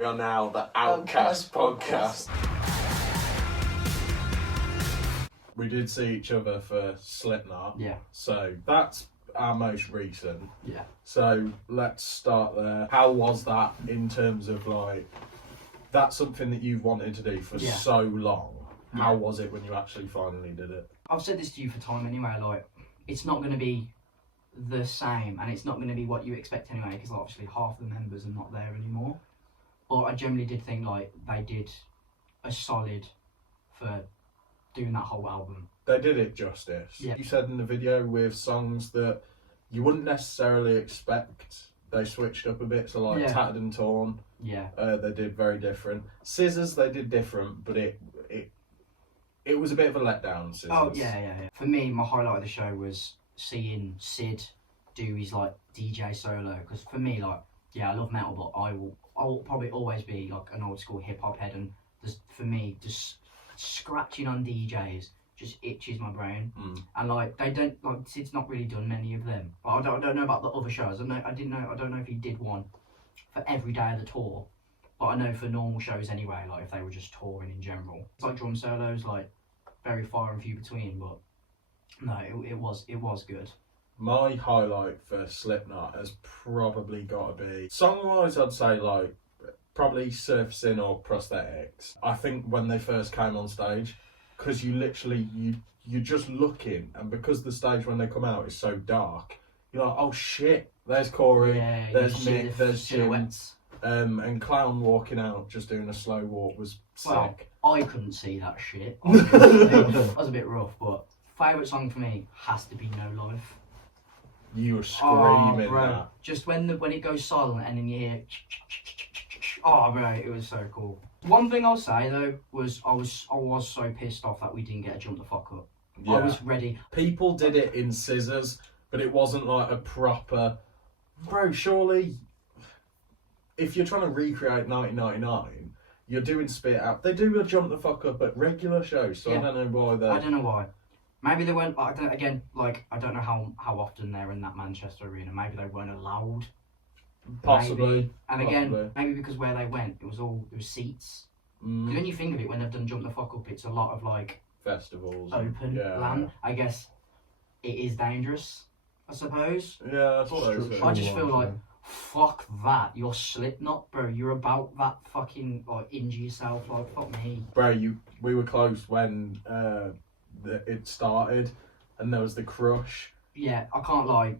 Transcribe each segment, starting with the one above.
We are now the Outcast podcast. We did see each other for Slipknot. Yeah. So that's our most recent. Yeah. So let's start there. How was that in terms of like, that's something that you've wanted to do for so long. Yeah. How was it when you actually finally did it? I've said this to you for time anyway, like, it's not going to be the same and it's not going to be what you expect anyway, because obviously half the members are not there anymore. But I generally did think like they did a solid for doing that whole album. They did it justice. Yeah. You said in the video with songs that you wouldn't necessarily expect. They switched up a bit, so like Tattered and Torn. Yeah. They did very different. Scissors, they did different, but it was a bit of a letdown. Scissors. Oh yeah. For me, my highlight of the show was seeing Sid do his like DJ solo, because for me, like, yeah, I love metal, but I will probably always be like an old school hip hop head, and for me, just scratching on DJs just itches my brain. And like they don't, like, Sid's not really done many of them. But I don't know about the other shows. I don't know if he did one for every day of the tour, but I know for normal shows anyway, like if they were just touring in general, it's like drum solos, like very far and few between. But no, it was good. My highlight for Slipknot has probably got to be, song-wise, I'd say like probably Surfacing or Prosthetics. I think when they first came on stage, because you literally, you're just looking, and because the stage when they come out is so dark, you're like, oh shit, there's Corey, there's Mick, there's Jim, and Clown walking out just doing a slow walk was sick. Well, I couldn't see that shit. That was a bit rough, but favourite song for me has to be No Life. You were screaming that. Just when it goes silent and then you hear, oh bro, it was so cool. One thing I'll say though was I was so pissed off that we didn't get a Jump the Fuck Up. Yeah. I was ready. People did it in Scissors, but it wasn't like a proper. Bro, surely, if you're trying to recreate 1999, you're doing Spit Out. They do a Jump the Fuck Up at regular shows, so I don't know why they. I don't know why. Maybe they weren't. I don't know how often they're in that Manchester arena. Maybe they weren't allowed. Possibly. Maybe. And again, maybe because where they went, it was seats. Because when you think of it, when they've done Jump the Fuck Up, it's a lot of like festivals, open land. I guess it is dangerous, I suppose. Yeah, that's what I just feel like, fuck that. You're Slipknot, bro. You're about that fucking like injure yourself. Like, fuck me, bro. We were close when it started, and there was the crush. Yeah, I can't lie.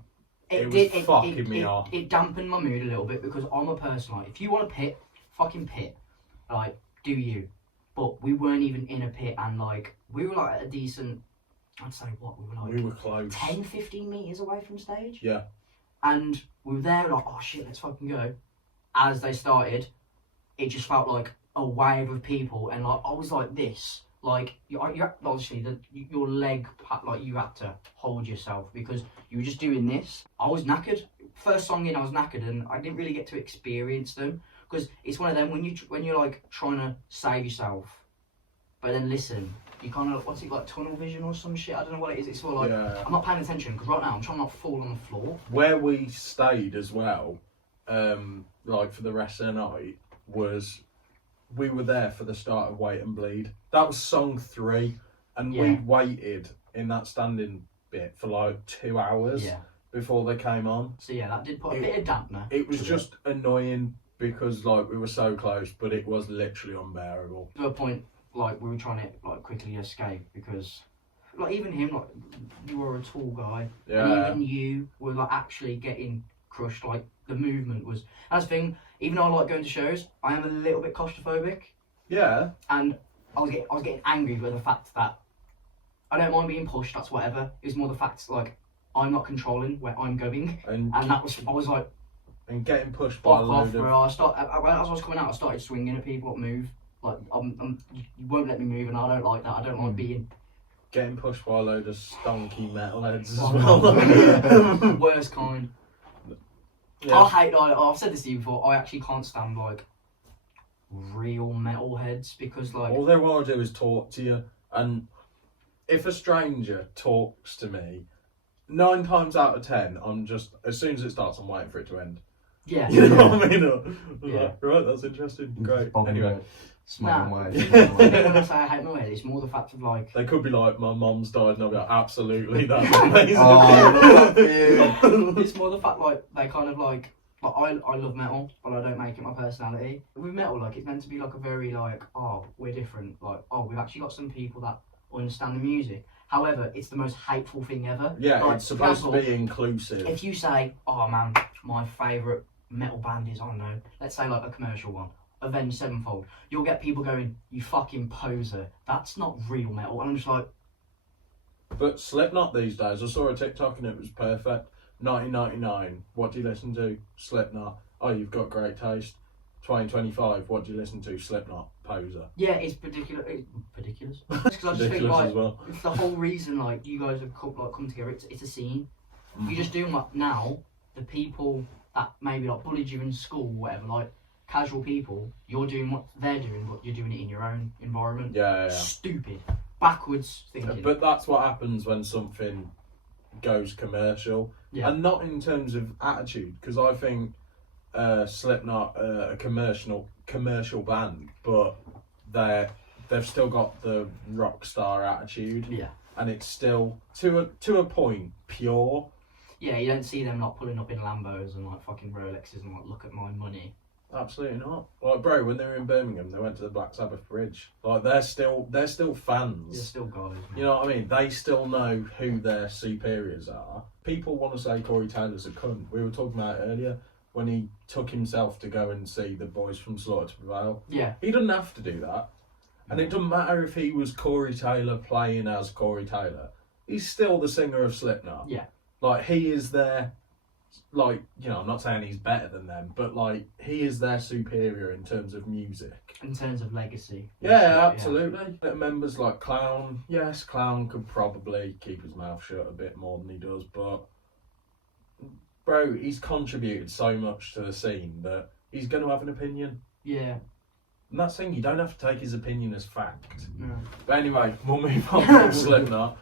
It fucking me off. It dampened my mood a little bit, because I'm a person like, if you want to pit, fucking pit. Like, do you? But we weren't even in a pit, and like we were like at a decent, I'd say we were close, 10-15 meters away from stage. Yeah. And we were there like, oh shit, let's fucking go. As they started, it just felt like a wave of people, and like I was like this. Like, you obviously, your leg, like, you had to hold yourself because you were just doing this. I was knackered. First song in, I was knackered, and I didn't really get to experience them, because it's one of them when you're like trying to save yourself, but then listen, you kind of, what's it, like tunnel vision or some shit? I don't know what it is. It's sort of like, I'm not paying attention, because right now I'm trying not to fall on the floor. Where we stayed as well, like for the rest of the night, was we were there for the start of Wait and Bleed. That was song 3, and we waited in that standing bit for like 2 hours before they came on. So yeah, that did put a bit of dampener. It was just annoying because like we were so close, but it was literally unbearable. To a point, like we were trying to like quickly escape, because like even him, like you were a tall guy, and even you were like actually getting crushed. Like the movement was. That's the thing. Even though I like going to shows, I am a little bit claustrophobic. Yeah. And I was getting angry with the fact that I don't mind being pushed. That's whatever. It was more the fact like I'm not controlling where I'm going, and that was, I was like, and getting pushed by a load of. As I was coming out, I started swinging at people that move. Like you won't let me move, and I don't like that. I don't like being getting pushed by a load of stonky metalheads as well. Worst kind. Yeah. I hate, like, I've said this to you before, I actually can't stand like real metalheads, because like all they want to do is talk to you, and if a stranger talks to me, 9 times out of 10 I'm just, as soon as it starts I'm waiting for it to end. Yeah. You know what I mean? I was Yeah. like, right, that's interesting. Great. Anyway. Nah. Way. When I say I hate metalhead, it's more the fact of like. They could be like, my mum's died, and I'll be like, absolutely, that's amazing. Oh, I love that. It's more the fact like they kind of like I love metal, but I don't make it my personality. With metal, like it's meant to be like a very like, oh, we're different. Like, oh, we've actually got some people that understand the music. However, it's the most hateful thing ever. Yeah, like, it's supposed to example, be inclusive. If you say, oh man, my favourite metal band is, I don't know, let's say like a commercial one, Avenged Sevenfold, you'll get people going, you fucking poser, that's not real metal. And I'm just like... But Slipknot these days, I saw a TikTok and it was perfect. 1999, what do you listen to? Slipknot. Oh, you've got great taste. 2025, what do you listen to? Slipknot. Poser. Yeah, it's ridiculous. Ridiculous. Because I just think Ridiculous like, as well. it's the whole reason like you guys have come together. It's a scene. You're just doing what now. The people that maybe like bullied you in school, or whatever, like casual people, you're doing what they're doing, but you're doing it in your own environment. Yeah. Stupid, backwards thinking. But that's what happens when something goes commercial, and not in terms of attitude, because I think Slipknot a commercial band, but they've still got the rock star attitude. Yeah. And it's still to a point pure. Yeah, you don't see them like pulling up in Lambos and like fucking Rolexes and like, look at my money. Absolutely not. Like, bro, when they were in Birmingham, they went to the Black Sabbath bridge. Like, they're still fans. They're still guys. Man. You know what I mean? They still know who their superiors are. People want to say Corey Taylor's a cunt. We were talking about it earlier when he took himself to go and see the boys from Slaughter to Prevail. Yeah. He doesn't have to do that. And it doesn't matter if he was Corey Taylor playing as Corey Taylor. He's still the singer of Slipknot. Yeah. Like, he is their... Like, you know, I'm not saying he's better than them, but, like, he is their superior in terms of music. In terms of legacy. Yeah, absolutely. Yeah. Members like Clown. Yes, Clown could probably keep his mouth shut a bit more than he does, but... Bro, he's contributed so much to the scene that he's going to have an opinion. Yeah. And that's the thing, you don't have to take his opinion as fact. No. But anyway, we'll move on from Slipknot.